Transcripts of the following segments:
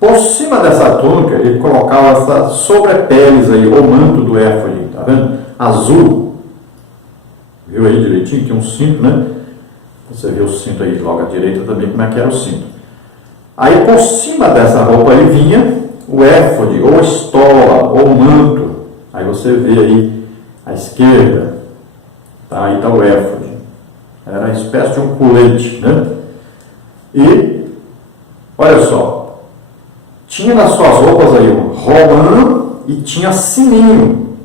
Por cima dessa túnica, ele colocava essa sobrepeles aí, o manto do éfode, tá vendo? Azul. Viu aí direitinho? Tinha um cinto, né? Você vê o cinto aí logo à direita também, como é que era o cinto. Aí por cima dessa roupa aí vinha o éfode, ou a estola, ou o manto. Aí você vê aí à esquerda, tá? Aí está o éfode. Era uma espécie de um colete, né? E, olha só, tinha nas suas roupas aí um romã e tinha sininho.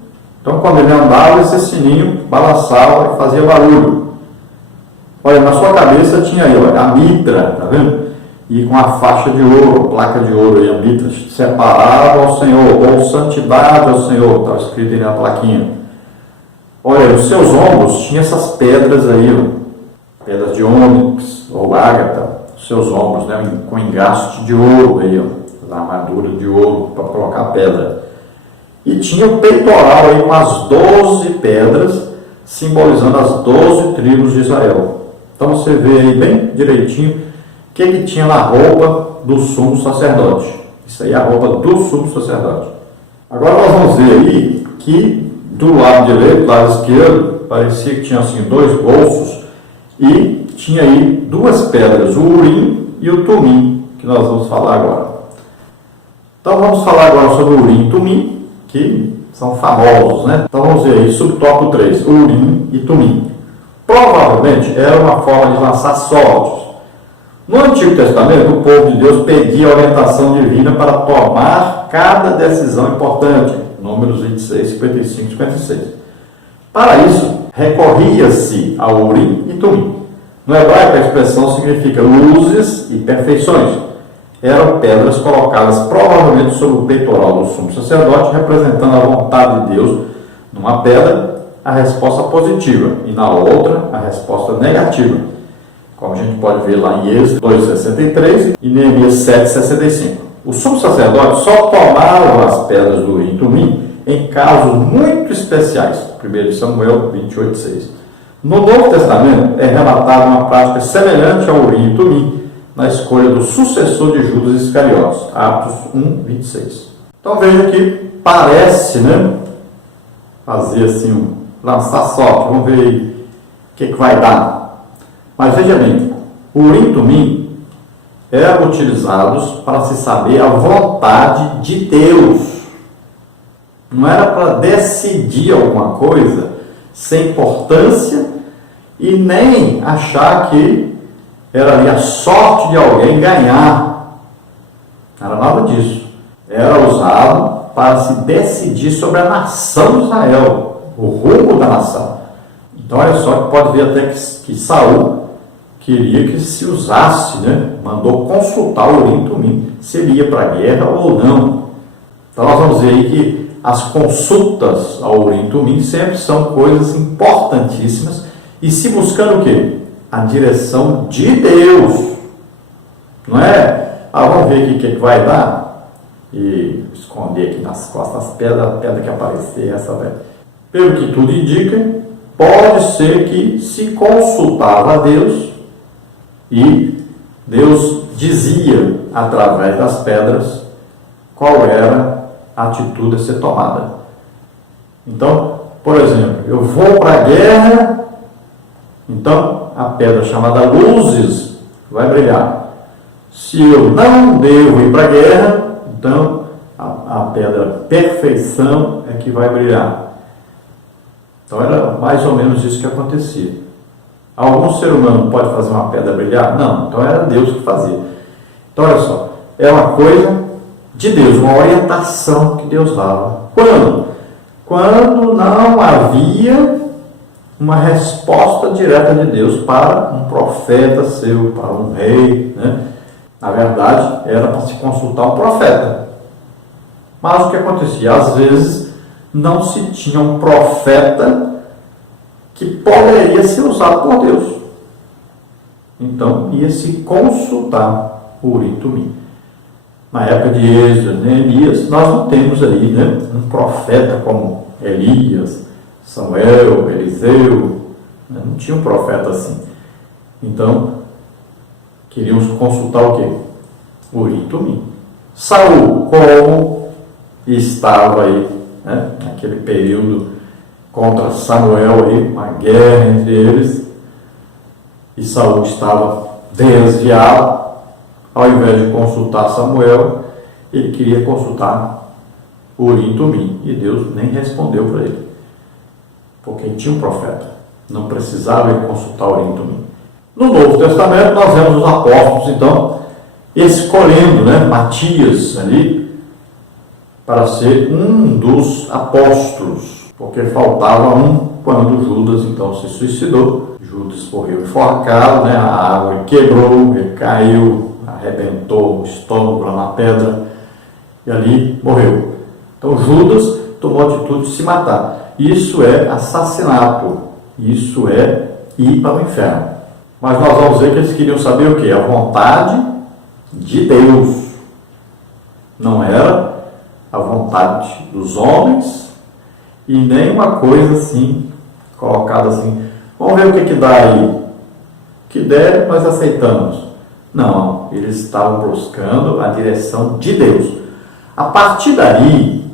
Então quando ele andava, esse sininho balançava e fazia barulho. Olha, na sua cabeça tinha aí, olha, a mitra, tá vendo? E com a faixa de ouro, placa de ouro aí, a mitra, separado ao Senhor, ou santidade ao Senhor, estava escrito aí na plaquinha. Olha, nos seus ombros tinha essas pedras aí, ó, pedras de ônix ou ágata, os seus ombros, né, com engaste de ouro aí, ó, a armadura de ouro para colocar a pedra. E tinha o peitoral aí com as 12 pedras, simbolizando as 12 tribos de Israel. Então você vê aí bem direitinho o que tinha na roupa do sumo sacerdote. Isso aí é a roupa do sumo sacerdote. Agora nós vamos ver aí que do lado direito, do lado esquerdo, parecia que tinha assim 2 bolsos e tinha aí 2 pedras, o Urim e o Tumim, que nós vamos falar agora. Então vamos falar agora sobre o Urim e Tumim, que são famosos, né? Então vamos ver aí, subtópico 3, Urim e Tumim. Provavelmente era uma forma de lançar sortes. No Antigo Testamento, o povo de Deus pedia orientação divina para tomar cada decisão importante. Números 26, 55 e 56. Para isso, recorria-se ao Urim e Tumim. No hebraico, a expressão significa luzes e perfeições. Eram pedras colocadas provavelmente sobre o peitoral do sumo sacerdote, representando a vontade de Deus. Numa pedra, a resposta positiva, e na outra, a resposta negativa, como a gente pode ver lá em Êxodo 2,63 e Neemias 7,65. O sumo sacerdote só tomava as pedras do Urim e Tumim em casos muito especiais. 1 Samuel 28,6. No Novo Testamento é relatada uma prática semelhante ao Urim e Tumim na escolha do sucessor de Judas Iscariotes, Atos 1,26. Então veja que parece, né, fazer assim, lançar sorte, vamos ver aí o que vai dar. Mas veja bem, o Urim e Tumim eram utilizados para se saber a vontade de Deus. Não era para decidir alguma coisa sem importância e nem achar que era ali a sorte de alguém ganhar. Não era nada disso. Era usado para se decidir sobre a nação de Israel, o rumo da nação. Então olha só que pode ver até que Saul queria que se usasse, né? Mandou consultar o Urim e Tumim se ele ia para a guerra ou não. Então nós vamos ver aí que as consultas ao Urim e Tumim sempre são coisas importantíssimas e se buscando o quê? A direção de Deus. Não é? Vamos ver aqui o que vai dar e esconder aqui nas costas as pedras, a pedra que aparecer, essa velha. Pelo que tudo indica, pode ser que se consultava a Deus e Deus dizia através das pedras qual era a atitude a ser tomada. Então, por exemplo, eu vou para a guerra, então a pedra chamada luzes vai brilhar. Se eu não devo ir para a guerra, então a pedra perfeição é que vai brilhar. Então era mais ou menos isso que acontecia. Algum ser humano pode fazer uma pedra brilhar? Não, então era Deus que fazia. Então olha só, é uma coisa de Deus, uma orientação que Deus dava. Quando? Quando não havia uma resposta direta de Deus para um profeta seu, para um rei, né? Na verdade, era para se consultar um profeta. Mas o que acontecia? Às vezes, não se tinha um profeta que poderia ser usado por Deus. Então, ia se consultar o Urim e Tumim. Na época de Êxodo, Neemias, nós não temos aí, né, um profeta como Elias, Samuel, Eliseu, né? Não tinha um profeta assim. Então, queríamos consultar o quê? O Urim e Tumim. Saul, como estava aí, né, naquele período contra Samuel, aí, uma guerra entre eles, e Saul estava desviado, ao invés de consultar Samuel, ele queria consultar Urim e Tumim, e Deus nem respondeu para ele, porque ele tinha um profeta, não precisava ele consultar Urim e Tumim. No Novo Testamento nós vemos os apóstolos, então, escolhendo, né, Matias ali, para ser um dos apóstolos, porque faltava um quando Judas então se suicidou. Judas morreu enforcado, né, a água quebrou, ele caiu, arrebentou o estômago lá na pedra e ali morreu. Então Judas tomou a atitude de se matar. Isso é assassinato, isso é ir para o inferno. Mas nós vamos ver que eles queriam saber o quê? A vontade de Deus. Não era a vontade dos homens e nem uma coisa assim, colocada assim, vamos ver o que dá aí. O que der, nós aceitamos. Não, eles estavam buscando a direção de Deus. A partir daí,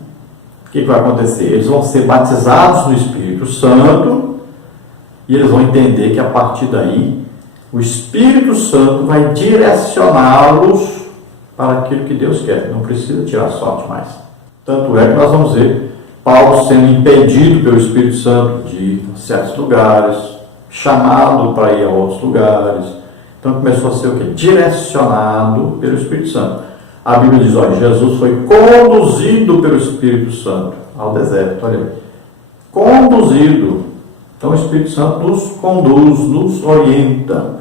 o que vai acontecer? Eles vão ser batizados no Espírito Santo e eles vão entender que a partir daí o Espírito Santo vai direcioná-los para aquilo que Deus quer. Não precisa tirar sorte mais. Tanto é que nós vamos ver Paulo sendo impedido pelo Espírito Santo de ir a certos lugares, chamado para ir a outros lugares. Então começou a ser o quê? Direcionado pelo Espírito Santo. A Bíblia diz, olha, Jesus foi conduzido pelo Espírito Santo ao deserto, olha aí. Conduzido. Então o Espírito Santo nos conduz, nos orienta,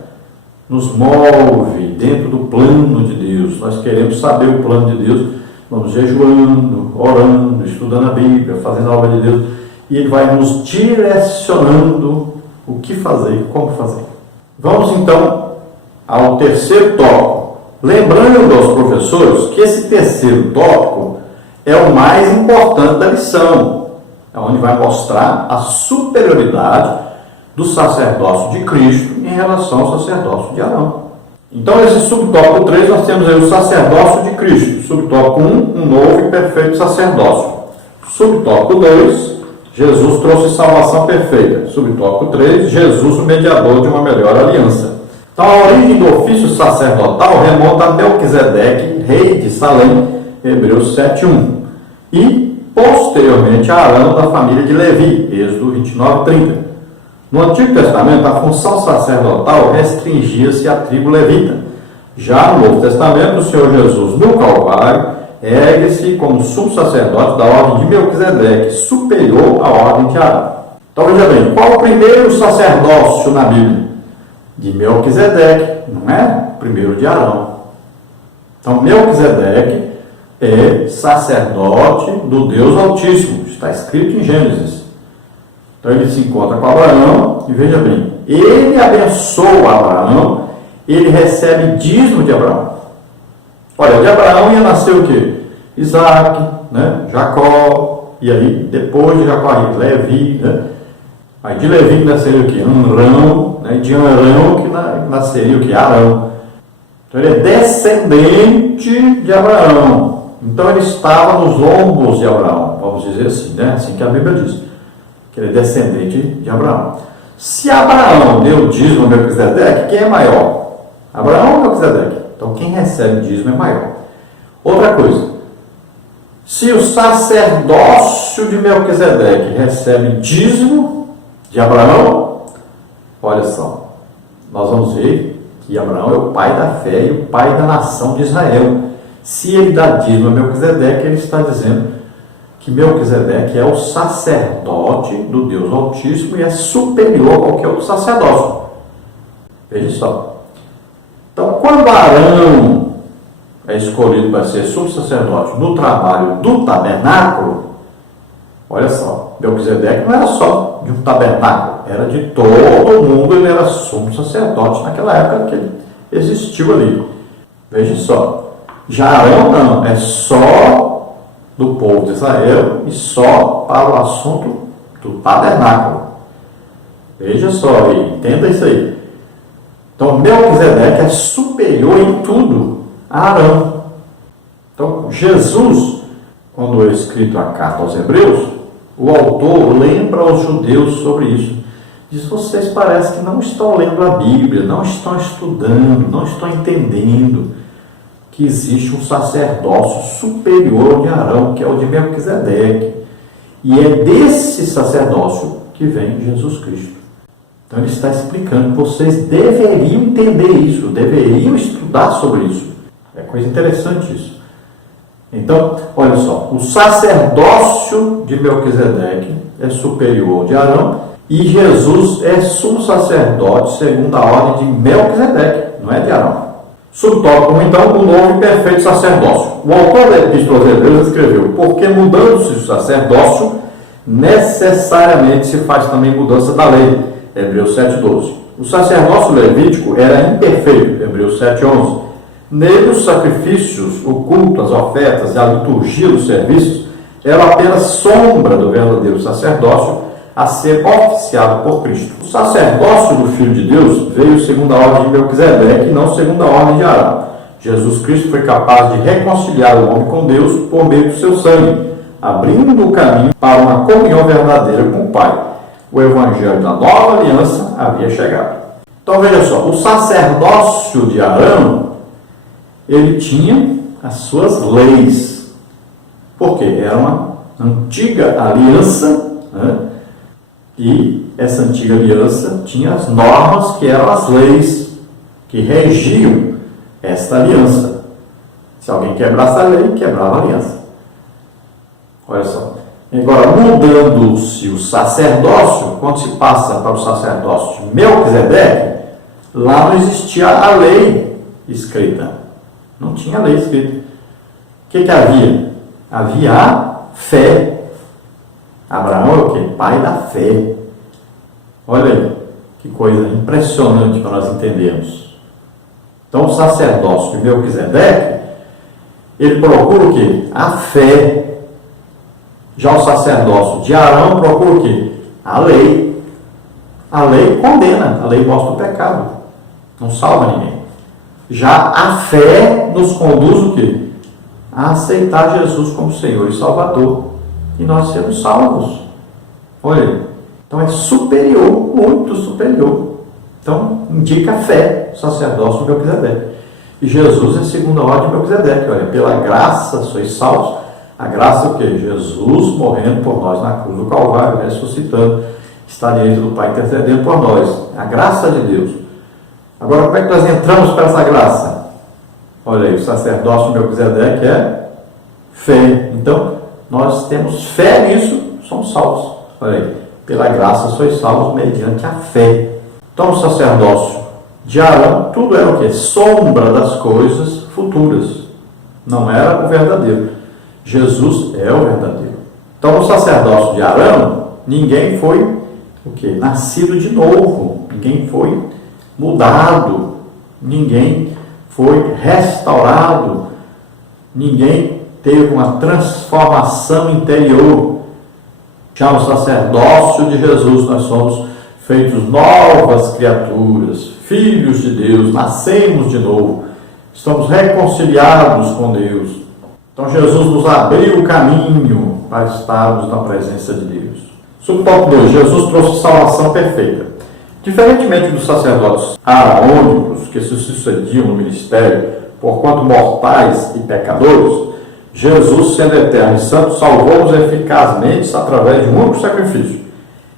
nos move dentro do plano de Deus. Nós queremos saber o plano de Deus, vamos jejuando, orando, estudando a Bíblia, fazendo a obra de Deus, e Ele vai nos direcionando o que fazer e como fazer. Vamos então ao terceiro tópico. Lembrando aos professores que esse terceiro tópico é o mais importante da lição, é onde vai mostrar a superioridade do sacerdócio de Cristo em relação ao sacerdócio de Arão. Então, nesse subtópico 3, nós temos aí o sacerdócio de Cristo. Subtópico 1, um novo e perfeito sacerdócio. Subtópico 2, Jesus trouxe salvação perfeita. Subtópico 3, Jesus, o mediador de uma melhor aliança. Então, a origem do ofício sacerdotal remonta a Melquisedeque, rei de Salém, Hebreus 7:1. E, posteriormente, a Arão, da família de Levi, Êxodo 29:30. No Antigo Testamento, a função sacerdotal restringia-se à tribo levita. Já no Novo Testamento, o Senhor Jesus, no Calvário, ergue-se como sumo sacerdote da ordem de Melquisedeque, superior à ordem de Arão. Então, veja bem, qual o primeiro sacerdócio na Bíblia? De Melquisedeque, não é o primeiro de Arão. Então, Melquisedeque é sacerdote do Deus Altíssimo, está escrito em Gênesis. Então ele se encontra com Abraão e veja bem, ele abençoa Abraão, ele recebe dízimo de Abraão. Olha, de Abraão ia nascer o quê? Isaac, né? Jacó, e aí depois de Jacó, Levi, né? Aí de Levi nasceria o quê? Arão, né? De Arão que nasceria o quê? Arão. Então ele é descendente de Abraão. Então ele estava nos lombos de Abraão, vamos dizer assim, né? Assim que a Bíblia diz. Que ele é descendente de Abraão. Se Abraão deu dízimo a Melquisedeque, quem é maior? Abraão ou Melquisedeque? Então quem recebe dízimo é maior. Outra coisa, se o sacerdócio de Melquisedeque recebe dízimo de Abraão, olha só, nós vamos ver que Abraão é o pai da fé e o pai da nação de Israel. Se ele dá dízimo a Melquisedeque, ele está dizendo que Melquisedeque é o sacerdote do Deus Altíssimo e é superior a qualquer outro sacerdócio. Veja só. Então, quando Arão é escolhido para ser sumo sacerdote no trabalho do tabernáculo, olha só, Melquisedeque não era só de um tabernáculo, era de todo mundo, ele era sumo sacerdote naquela época que ele existiu ali. Veja só. Já Arão não, é só do povo de Israel e só para o assunto do tabernáculo. Veja só, entenda isso aí. Então, Melquisedeque é superior em tudo a Arão. Então, Jesus, quando é escrito a carta aos Hebreus, o autor lembra aos judeus sobre isso. Diz: vocês parecem que não estão lendo a Bíblia, não estão estudando, não estão entendendo que existe um sacerdócio superior ao de Arão, que é o de Melquisedeque. E é desse sacerdócio que vem Jesus Cristo. Então ele está explicando que vocês deveriam entender isso, deveriam estudar sobre isso. É coisa interessante isso. Então, olha só, o sacerdócio de Melquisedeque é superior ao de Arão, e Jesus é sumo sacerdote segundo a ordem de Melquisedeque, não é de Arão. Subtópico, então, o novo e perfeito sacerdócio. O autor da Epístola aos Hebreus escreveu: porque mudando-se o sacerdócio, necessariamente se faz também mudança da lei. Hebreus 7,12. O sacerdócio levítico era imperfeito. Hebreus 7,11. Nele os sacrifícios, o culto, as ofertas e a liturgia dos serviços eram apenas sombra do verdadeiro sacerdócio a ser oficiado por Cristo. O sacerdócio do Filho de Deus veio segundo a ordem de Melquisedeque e não segundo a ordem de Arão. Jesus Cristo foi capaz de reconciliar o homem com Deus por meio do seu sangue, abrindo o caminho para uma comunhão verdadeira com o Pai. O evangelho da nova aliança havia chegado. Então veja só, o sacerdócio de Arão, ele tinha as suas leis. Por quê? Era uma antiga aliança, né? E essa antiga aliança tinha as normas que eram as leis que regiam esta aliança. Se alguém quebrasse a lei, quebrava a aliança. Olha só. Agora, mudando-se o sacerdócio, quando se passa para o sacerdócio de Melquisedeque, lá não existia a lei escrita. Não tinha lei escrita. O que havia? Havia a fé. Abraão é o quê? Pai da fé. Olha aí, que coisa impressionante para nós entendermos. Então, o sacerdócio de Melquisedeque, ele procura o quê? A fé. Já o sacerdócio de Arão procura o quê? A lei. A lei condena, a lei mostra o pecado. Não salva ninguém. Já a fé nos conduz o quê? A aceitar Jesus como Senhor e Salvador. E nós sermos salvos. Olha aí. Então é superior, muito superior. Então indica a fé, o sacerdócio de Melquisedeque. E Jesus é segundo a ordem de Melquisedeque. Olha, pela graça sois salvos. A graça é o quê? Jesus morrendo por nós na cruz do Calvário, ressuscitando, está diante do Pai intercedendo por nós. A graça de Deus. Agora, como é que nós entramos para essa graça? Olha aí, o sacerdócio de Melquisedeque é fé. Então, nós temos fé nisso, somos salvos. Olha aí, pela graça sois salvos mediante a fé. Então, o sacerdócio de Arão, tudo era o quê? Sombra das coisas futuras. Não era o verdadeiro. Jesus é o verdadeiro. Então, no sacerdócio de Arão, ninguém foi o quê? Nascido de novo. Ninguém foi mudado. Ninguém foi restaurado. Ninguém teve uma transformação interior. Já no sacerdócio de Jesus, nós somos feitos novas criaturas, filhos de Deus, nascemos de novo, estamos reconciliados com Deus. Então Jesus nos abriu o caminho para estarmos na presença de Deus. Subtópico 2. Jesus trouxe salvação perfeita. Diferentemente dos sacerdotes araônicos que se sucediam no ministério, porquanto mortais e pecadores, Jesus, sendo eterno e santo, salvou-nos eficazmente através de um único sacrifício.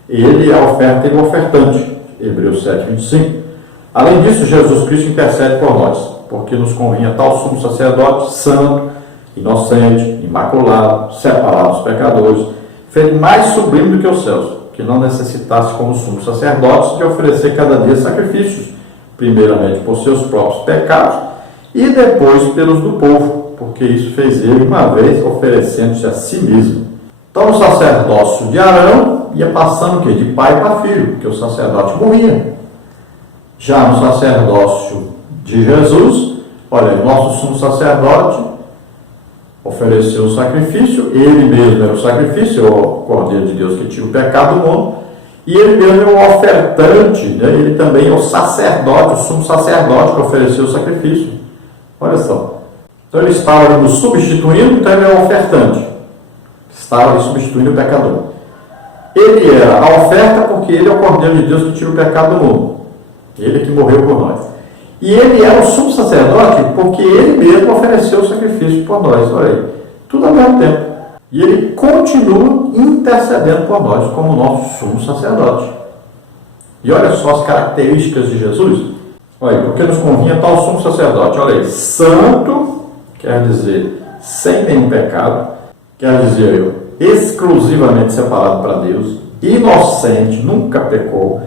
Ele é a oferta e o ofertante. Hebreus 7:25. Além disso, Jesus Cristo intercede por nós, porque nos convinha tal sumo sacerdote santo, inocente, imaculado, separado dos pecadores, feito mais sublime do que os céus, que não necessitasse, como sumos sacerdotes, de oferecer cada dia sacrifícios, primeiramente por seus próprios pecados e depois pelos do povo, porque isso fez ele uma vez, oferecendo-se a si mesmo. Então o sacerdócio de Arão ia passando o quê? De pai para filho, porque o sacerdote morria. Já no sacerdócio de Jesus, olha, nosso sumo sacerdote ofereceu o sacrifício, ele mesmo era o sacrifício, o Cordeiro de Deus que tira o pecado do mundo, e ele mesmo é o ofertante, né? Ele também é o sacerdote, o sumo sacerdote que ofereceu o sacrifício. Olha só. Então ele estava ali nos substituindo, então ele é o ofertante. Estava ali substituindo o pecador. Ele era a oferta porque ele é o Cordeiro de Deus que tira o pecado do mundo. Ele que morreu por nós. E ele era o sumo sacerdote porque ele mesmo ofereceu o sacrifício por nós. Olha aí, tudo ao mesmo tempo. E ele continua intercedendo por nós como nosso sumo sacerdote. E olha só as características de Jesus. Olha aí, porque nos convinha tal sumo sacerdote. Olha aí, santo, quer dizer sem nenhum pecado, quer dizer exclusivamente separado para Deus, inocente, nunca pecou,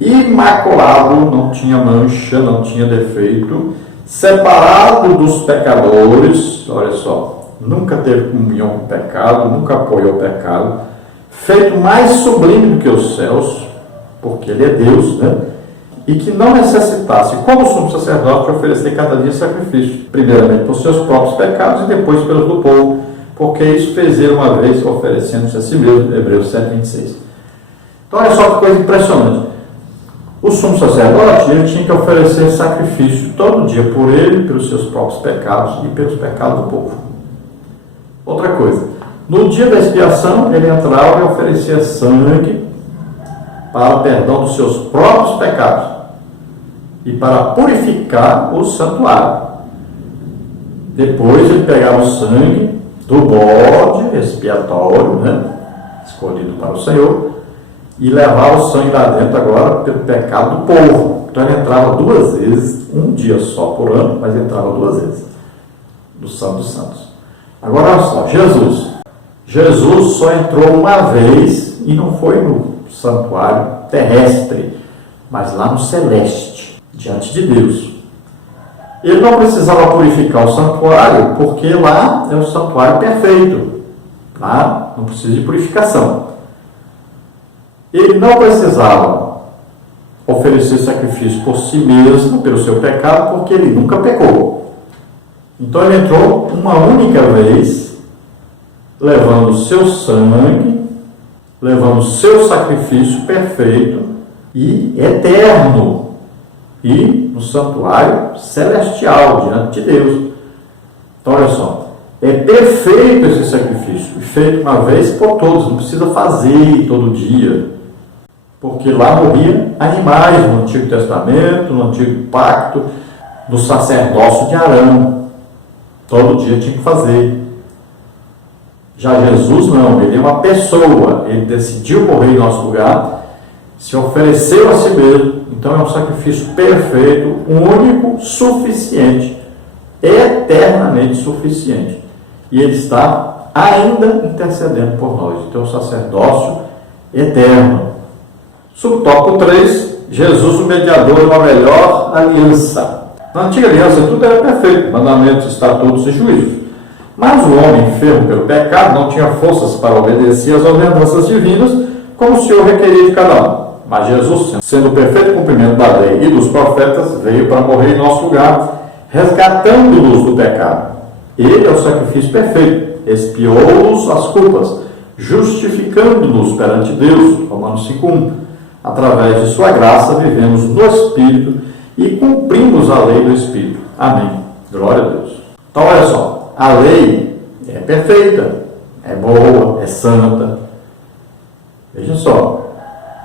imaculado, não tinha mancha, não tinha defeito, separado dos pecadores, olha só, nunca teve comunhão com o pecado, nunca apoiou o pecado, feito mais sublime do que os céus, porque ele é Deus, né? E que não necessitasse, como sumo sacerdote, oferecer cada dia sacrifício, primeiramente por seus próprios pecados e depois pelos do povo, porque isso fez ele uma vez oferecendo-se a si mesmo, Hebreus 7,26. Então olha só que coisa impressionante. O sumo sacerdote, ele tinha que oferecer sacrifício todo dia por ele, pelos seus próprios pecados e pelos pecados do povo. Outra coisa, no dia da expiação, ele entrava e oferecia sangue para o perdão dos seus próprios pecados e para purificar o santuário. Depois ele pegava o sangue do bode expiatório, né, escolhido para o Senhor, e levava o sangue lá dentro agora pelo pecado do povo. Então ele entrava 2 vezes, um dia só por ano, mas entrava 2 vezes, do Santo dos Santos. Agora olha só, Jesus só entrou uma vez e não foi no santuário terrestre, mas lá no celeste, diante de Deus. Ele não precisava purificar o santuário, porque lá é o santuário perfeito. Lá não precisa de purificação. Ele não precisava oferecer sacrifício por si mesmo, pelo seu pecado, porque ele nunca pecou. Então ele entrou uma única vez, levando o seu sangue, levando o seu sacrifício perfeito e eterno, e no santuário celestial, diante de Deus. Então olha só, é perfeito esse sacrifício, feito uma vez por todos, não precisa fazer todo dia. Porque lá morriam animais no Antigo Testamento, no Antigo Pacto, no sacerdócio de Arão. Todo dia tinha que fazer. Já Jesus não, ele é uma pessoa, ele decidiu morrer em nosso lugar, se ofereceu a si mesmo, então é um sacrifício perfeito, único, suficiente, eternamente suficiente. E ele está ainda intercedendo por nós, então é um sacerdócio eterno. Subtópico 3, Jesus o mediador, uma melhor aliança. Na antiga aliança tudo era perfeito, mandamentos, estatutos e juízos. Mas o homem enfermo pelo pecado não tinha forças para obedecer às ordenanças divinas, como o Senhor requeria de cada um. Mas Jesus, sendo o perfeito cumprimento da lei e dos profetas, veio para morrer em nosso lugar, resgatando-nos do pecado. Ele é o sacrifício perfeito, expiou-nos as culpas, justificando-nos perante Deus, Romanos 5:1. Através de sua graça, vivemos no Espírito e cumprimos a lei do Espírito. Amém. Glória a Deus. Então, olha só. A lei é perfeita, é boa, é santa. Veja só.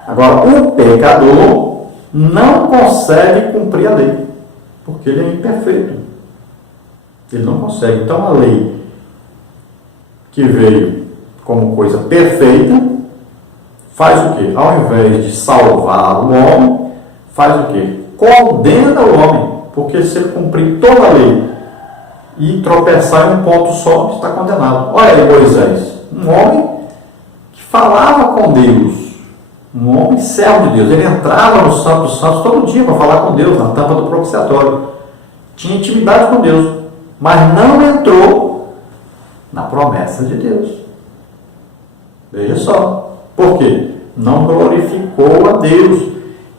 Agora, o pecador não consegue cumprir a lei, porque ele é imperfeito. Ele não consegue. Então, a lei que veio como coisa perfeita, faz o quê? Ao invés de salvar o homem, faz o quê? Condena o homem, porque se ele cumprir toda a lei e tropeçar em um ponto só, está condenado. Olha aí Moisés, um homem que falava com Deus, um homem servo de Deus, ele entrava no Santo dos Santos todo dia para falar com Deus, na tampa do propiciatório, tinha intimidade com Deus, mas não entrou na promessa de Deus. Veja só. Por quê? Não glorificou a Deus.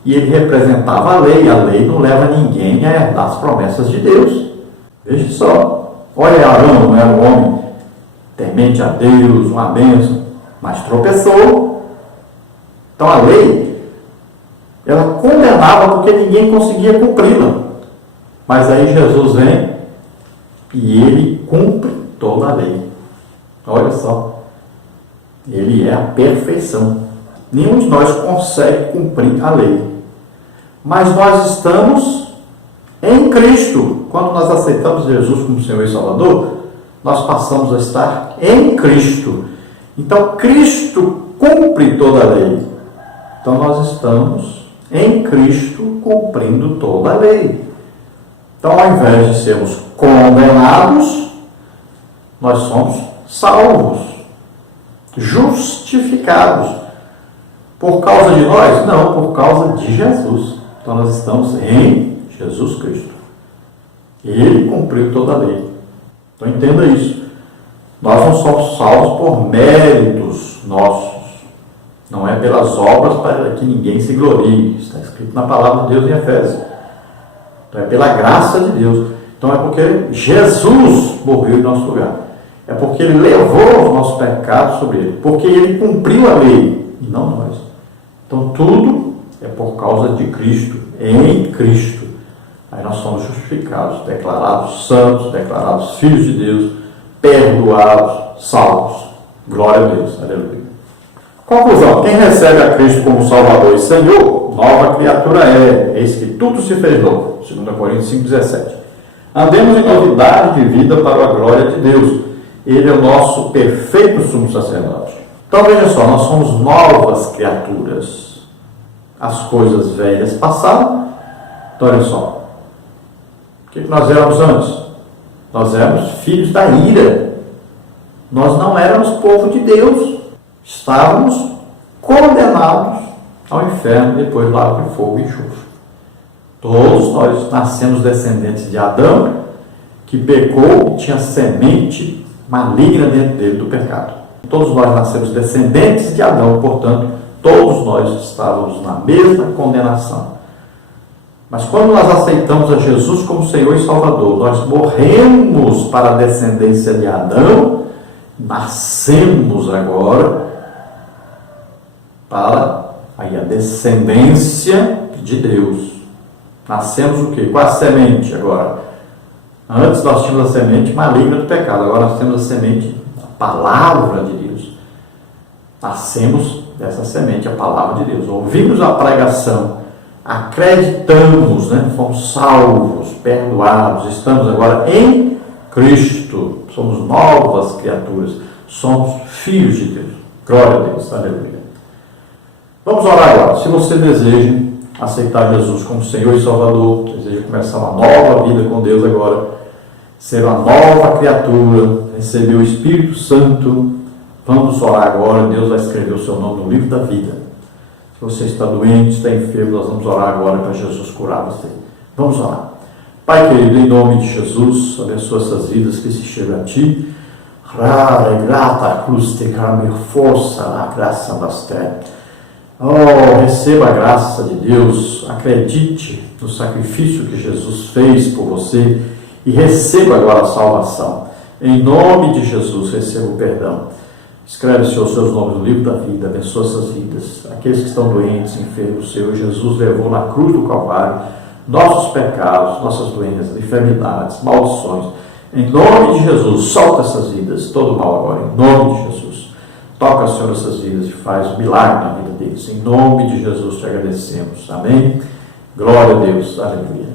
E ele representava a lei não leva ninguém a herdar as promessas de Deus. Veja só. Olha, Arão não era um homem temente a Deus, uma bênção, mas tropeçou. Então a lei, ela condenava porque ninguém conseguia cumpri-la. Mas aí Jesus vem e ele cumpre toda a lei. Olha só, ele é a perfeição. Nenhum de nós consegue cumprir a lei, mas nós estamos em Cristo. Quando nós aceitamos Jesus como Senhor e Salvador, nós passamos a estar em Cristo. Então, Cristo cumpre toda a lei. Então, nós estamos em Cristo cumprindo toda a lei. Então, ao invés de sermos condenados, nós somos salvos, justificados. Por causa de nós? Não, por causa de Jesus. Então, nós estamos em Jesus Cristo. Ele cumpriu toda a lei. Então, entenda isso. Nós não somos salvos por méritos nossos. Não é pelas obras para que ninguém se glorie. Está escrito na palavra de Deus em Efésios. Então, é pela graça de Deus. Então, é porque Jesus morreu em nosso lugar. É porque Ele levou os nossos pecados sobre Ele. Porque Ele cumpriu a lei e não nós. Então, tudo é por causa de Cristo, em Cristo. Aí nós somos justificados, declarados santos, declarados filhos de Deus, perdoados, salvos. Glória a Deus. Aleluia. Conclusão. Quem recebe a Cristo como Salvador e Senhor, nova criatura é. Eis que tudo se fez novo. 2 Coríntios 5,17. Andemos em novidade de vida para a glória de Deus. Ele é o nosso perfeito sumo sacerdote. Então, veja só, nós somos novas criaturas. As coisas velhas passaram. Então, olha só. O que nós éramos antes? Nós éramos filhos da ira. Nós não éramos povo de Deus. Estávamos condenados ao inferno, depois lá de fogo e enxofre. Todos nós nascemos descendentes de Adão, que pecou e tinha semente maligna dentro dele do pecado. Todos nós nascemos descendentes de Adão, portanto, todos nós estávamos na mesma condenação. Mas quando nós aceitamos a Jesus como Senhor e Salvador, nós morremos para a descendência de Adão, nascemos agora para a descendência de Deus. Nascemos o quê? Com a semente agora. Antes nós tínhamos a semente maligna do pecado, agora nós temos a semente, a palavra de Deus. Nascemos dessa semente, a palavra de Deus. Ouvimos a pregação, acreditamos, fomos salvos, perdoados, estamos agora em Cristo. Somos novas criaturas, somos filhos de Deus. Glória a Deus, aleluia. Vamos orar agora. Se você deseja aceitar Jesus como Senhor e Salvador, deseja começar uma nova vida com Deus agora, ser uma nova criatura, receber o Espírito Santo, vamos orar agora. Deus vai escrever o seu nome no livro da vida. Se você está doente, está enfermo, nós vamos orar agora para Jesus curar você. Vamos orar. Pai querido, em nome de Jesus, abençoa essas vidas que se chegam a Ti. Rara e grata a cruz te carme força, a graça bastante. Oh, receba a graça de Deus, acredite no sacrifício que Jesus fez por você e receba agora a salvação. Em nome de Jesus, receba o perdão. Escreve, Senhor, os seus nomes no livro da vida, abençoa essas vidas. Aqueles que estão doentes, enfermos, Senhor Jesus levou na cruz do Calvário nossos pecados, nossas doenças, enfermidades, maldições. Em nome de Jesus, solta essas vidas, todo mal agora, em nome de Jesus. Toca, Senhor, essas vidas e faz um milagre na vida deles. Em nome de Jesus te agradecemos. Amém? Glória a Deus. Aleluia.